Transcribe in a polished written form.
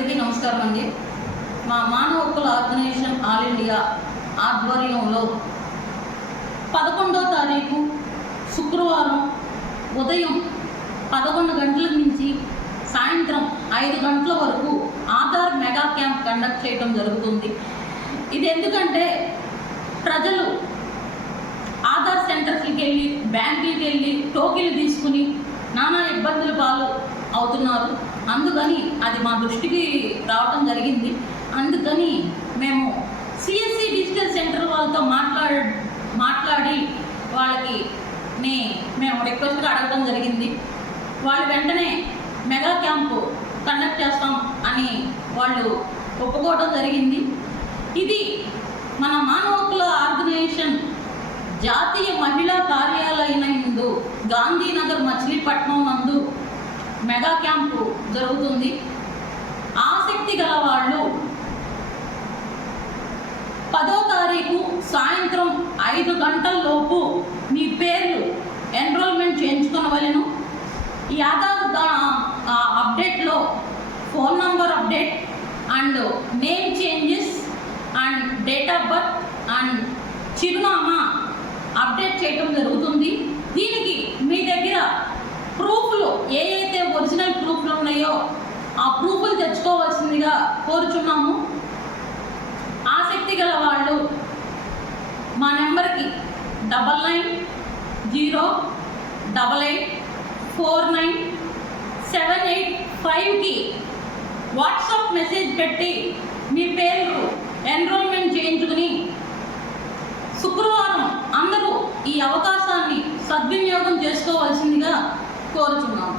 అందరికీ నమస్కారం అండి. మా మానవ హక్కుల ఆర్గనైజేషన్ ఆల్ ఇండియా ఆధ్వర్యంలో 11వ తారీఖు శుక్రవారం ఉదయం 11 గంటల నుంచి సాయంత్రం 5 గంటల వరకు ఆధార్ మెగా క్యాంప్ కండక్ట్ చేయడం జరుగుతుంది. ఇది ఎందుకంటే ప్రజలు ఆధార్ సెంటర్స్కి వెళ్ళి బ్యాంకులకి వెళ్ళి టోకెన్లు తీసుకుని నానా ఇబ్బందుల పాలు అవుతున్నారు. అందుకని అది మా దృష్టికి రావడం జరిగింది. అందుకని మేము సిఎస్సి డిజిటల్ సెంటర్ వాళ్ళతో మాట్లాడి వాళ్ళకి మేము రిక్వెస్ట్గా అడగడం జరిగింది. వాళ్ళు వెంటనే మెగా క్యాంపు కండక్ట్ చేస్తాం అని వాళ్ళు ఒప్పుకోవడం జరిగింది. ఇది మన మానవ హక్కుల ఆర్గనైజేషన్ జాతీయ మహిళా కార్యాలయం నందు గాంధీనగర్ మచిలీపట్నం నందు మెగా క్యాంపు జరుగుతుంది. ఆసక్తి గల వాళ్ళు 10వ తారీఖు సాయంత్రం 5 గంటల లోపు మీ పేర్లు ఎన్రోల్మెంట్ చేయించుకోవలను. ఈ ఆధార్ అప్డేట్లో phone number update and name changes and date of birth and చిరునామా అప్డేట్ చేయడం జరుగుతుంది. దీనికి మీ దగ్గర ప్రూఫ్లు ఏవైతే ఒరిజినల్ ప్రూఫ్లు ఉన్నాయో ఆ ప్రూఫ్లు తెచ్చుకోవాల్సిందిగా కోరుచున్నాము. ఆసక్తి గల వాళ్ళు మా నెంబర్కి 9988497785కి వాట్సాప్ మెసేజ్ పెట్టి మీ పేర్లు ఎన్రోల్మెంట్ చేయించుకుని శుక్రవారం అందరూ ఈ అవకాశాన్ని సద్వినియోగం చేసుకోవాల్సిందిగా కోరుచున్నాము.